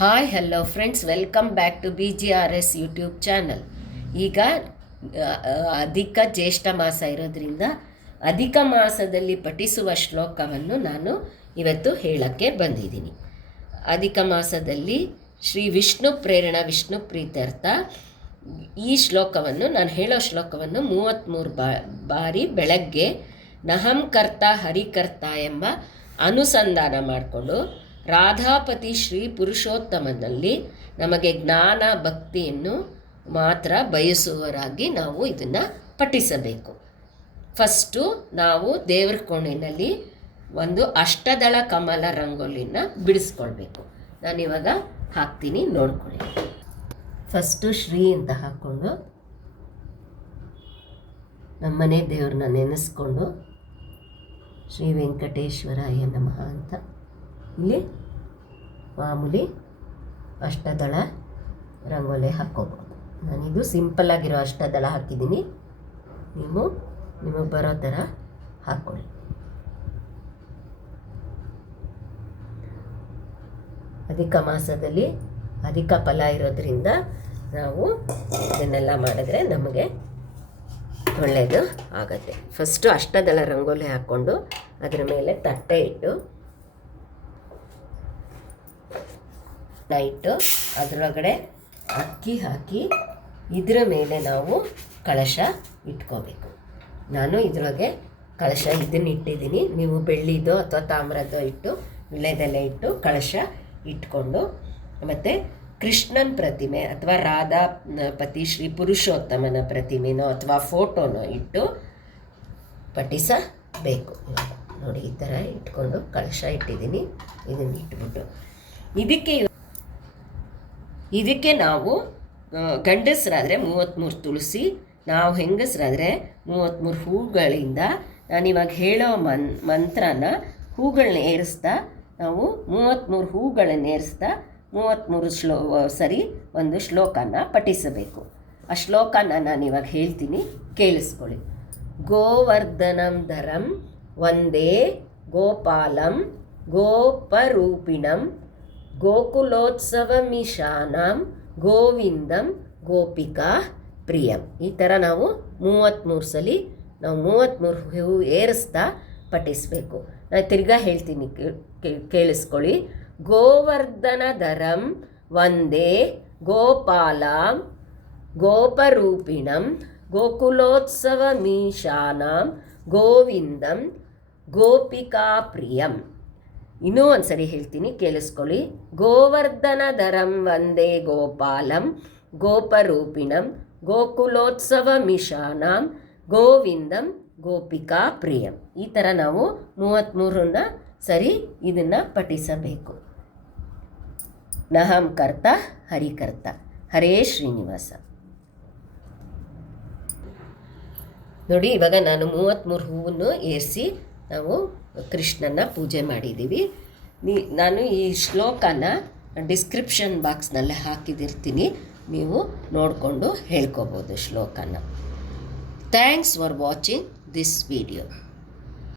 Hi hello friends, welcome back to BGRS YouTube channel. ಈಗ ಅಧಿಕ ಜ್ಯೇಷ್ಠ ಮಾಸ ಇರೋದ್ರಿಂದ ಅಧಿಕ ಮಾಸದಲ್ಲಿ ಪಠಿಸುವ ಶ್ಲೋಕವನ್ನು ನಾನು ಇವತ್ತು ಹೇಳಕ್ಕೆ ಬಂದಿದ್ದೀನಿ. ಅಧಿಕ ಮಾಸದಲ್ಲಿ ಶ್ರೀ ವಿಷ್ಣು ಪ್ರೇರಣ ವಿಷ್ಣು ಪ್ರೀತ್ಯರ್ಥ ಈ ಶ್ಲೋಕವನ್ನು ನಾನು ಹೇಳೋ ಶ್ಲೋಕವನ್ನು 33 ಬಾರಿ ಬೆಳಗ್ಗೆ ನಹಂ ಕರ್ತ ಹರಿಕರ್ತ ಎಂಬ ಅನುಸಂಧಾನ ಮಾಡಿಕೊಂಡು ರಾಧಾಪತಿ ಶ್ರೀ ಪುರುಷೋತ್ತಮನಲ್ಲಿ ನಮಗೆ ಜ್ಞಾನ ಭಕ್ತಿಯನ್ನು ಮಾತ್ರ ಬಯಸುವವರಾಗಿ ನಾವು ಇದನ್ನು ಪಠಿಸಬೇಕು. ಫಸ್ಟು ನಾವು ದೇವರ ಕೋಣೆಯಲ್ಲಿ ಒಂದು ಅಷ್ಟದಳ ಕಮಲ ರಂಗೋಲಿನ ಬಿಡಿಸ್ಕೊಳ್ಬೇಕು. ನಾನಿವಾಗ ಹಾಕ್ತೀನಿ, ನೋಡ್ಕೊಳ್ಳಿ. ಫಸ್ಟು ಶ್ರೀ ಅಂತ ಹಾಕ್ಕೊಂಡು ನಮ್ಮನೆ ದೇವ್ರನ್ನ ನೆನೆಸ್ಕೊಂಡು ಶ್ರೀ ವೆಂಕಟೇಶ್ವರಾಯ ನಮಃ ಅಂತ ಇಲ್ಲಿ ಮಾಮೂಲಿ ಅಷ್ಟದಳ ರಂಗೋಲಿ ಹಾಕ್ಕೋಬೋದು. ನಾನಿದು ಸಿಂಪಲ್ಲಾಗಿರೋ ಅಷ್ಟದಳ ಹಾಕಿದ್ದೀನಿ, ನಿಮಗೆ ಬರೋ ಥರ ಹಾಕ್ಕೊಳ್ಳಿ. ಅಧಿಕ ಮಾಸದಲ್ಲಿ ಅಧಿಕ ಫಲ ಇರೋದ್ರಿಂದ ನಾವು ಇದನ್ನೆಲ್ಲ ಮಾಡಿದ್ರೆ ನಮಗೆ ಒಳ್ಳೆಯದು ಆಗುತ್ತೆ. ಫಸ್ಟು ಅಷ್ಟದಳ ರಂಗೋಲಿ ಹಾಕ್ಕೊಂಡು ಅದರ ಮೇಲೆ ತಟ್ಟೆ ಇಟ್ಟು ಅದರೊಳಗಡೆ ಅಕ್ಕಿ ಹಾಕಿ ಇದರ ಮೇಲೆ ನಾವು ಕಳಶ ಇಟ್ಕೋಬೇಕು. ನಾನು ಇದರೊಳಗೆ ಕಳಶ ಇದನ್ನು ಇಟ್ಟಿದ್ದೀನಿ. ನೀವು ಬೆಳ್ಳಿದೋ ಅಥವಾ ತಾಮ್ರದೋ ಇಟ್ಟು ವಿಳ್ಯದೆಲೆ ಇಟ್ಟು ಕಳಶ ಇಟ್ಕೊಂಡು ಮತ್ತು ಕೃಷ್ಣನ ಪ್ರತಿಮೆ ಅಥವಾ ರಾಧಾಪತಿ ಶ್ರೀ ಪುರುಷೋತ್ತಮನ ಪ್ರತಿಮೆನೋ ಅಥವಾ ಫೋಟೋನೋ ಇಟ್ಟು ಪಠಿಸಬೇಕು. ನೋಡಿ, ಈ ಥರ ಇಟ್ಕೊಂಡು ಕಳಶ ಇಟ್ಟಿದ್ದೀನಿ. ಇದನ್ನು ಇಟ್ಬಿಟ್ಟು ಇದಕ್ಕೆ ನಾವು ಗಂಡಸರಾದರೆ 33 ತುಳಸಿ, ನಾವು ಹೆಂಗಸರಾದರೆ 33 ಹೂಗಳಿಂದ ನಾನಿವಾಗ ಹೇಳೋ ಮಂತ್ರನ ಹೂಗಳನ್ನ ಏರಿಸ್ತಾ ನಾವು 33 ಹೂಗಳನ್ನು ಏರಿಸ್ತಾ 33 ಸರಿ ಒಂದು ಶ್ಲೋಕನ ಪಠಿಸಬೇಕು. ಆ ಶ್ಲೋಕನ ನಾನಿವಾಗ ಹೇಳ್ತೀನಿ, ಕೇಳಿಸ್ಕೊಳ್ಳಿ. ಗೋವರ್ಧನಂ ಧರಂ ವಂದೇ ಗೋಪಾಲಂ ಗೋಪರೂಪಿಣಂ ಗೋಕುಲೋತ್ಸವಮಿಷಾನಾಂ ಗೋವಿಂದಂ ಗೋಪಿಕಾ ಪ್ರಿಯಂ. ಈ ಥರ ನಾವು 33 ಸಲ ನಾವು 33 ಹೂ ಏರಿಸ್ತಾ ಪಠಿಸಬೇಕು. ನಾನು ತಿರ್ಗಾ ಹೇಳ್ತೀನಿ, ಕೇಳಿಸ್ಕೊಳ್ಳಿ. ಗೋವರ್ಧನಧರಂ ವಂದೇ ಗೋಪಾಲಂ ಗೋಪರೂಪಿಣಂ ಗೋಕುಲೋತ್ಸವಮೀಶಾನಾಂ ಗೋವಿಂದಂ ಗೋಪಿಕಾ ಪ್ರಿಯಂ. ಇನ್ನೂ ಒಂದು ಸರಿ ಹೇಳ್ತೀನಿ, ಕೇಳಿಸ್ಕೊಳ್ಳಿ. ಗೋವರ್ಧನಧರಂ ವಂದೇ ಗೋಪಾಲಂ ಗೋಪರೂಪಿಣಂ ಗೋಕುಲೋತ್ಸವಮಿಷಾನಾಂ ಗೋವಿಂದಂ ಗೋಪಿಕಾ ಪ್ರಿಯಂ. ಈ ಥರ ನಾವು 33ನ್ನ ಸರಿ ಇದನ್ನು ಪಠಿಸಬೇಕು. ನಹಂ ಕರ್ತ ಹರಿಕರ್ತ. ಹರೇ ಶ್ರೀನಿವಾಸ. ನೋಡಿ, ಇವಾಗ ನಾನು 33 ಹೂವನ್ನು ಏರಿಸಿ ನಾವು ಕೃಷ್ಣನ ಪೂಜೆ ಮಾಡಿದ್ದೀವಿ. ನಾನು ಈ ಶ್ಲೋಕನ ಡಿಸ್ಕ್ರಿಪ್ಷನ್ ಬಾಕ್ಸ್ನಲ್ಲೇ ಹಾಕಿದಿರ್ತೀನಿ, ನೀವು ನೋಡಿಕೊಂಡು ಹೇಳ್ಕೊಬೋದು ಶ್ಲೋಕನ. Thanks for watching this video.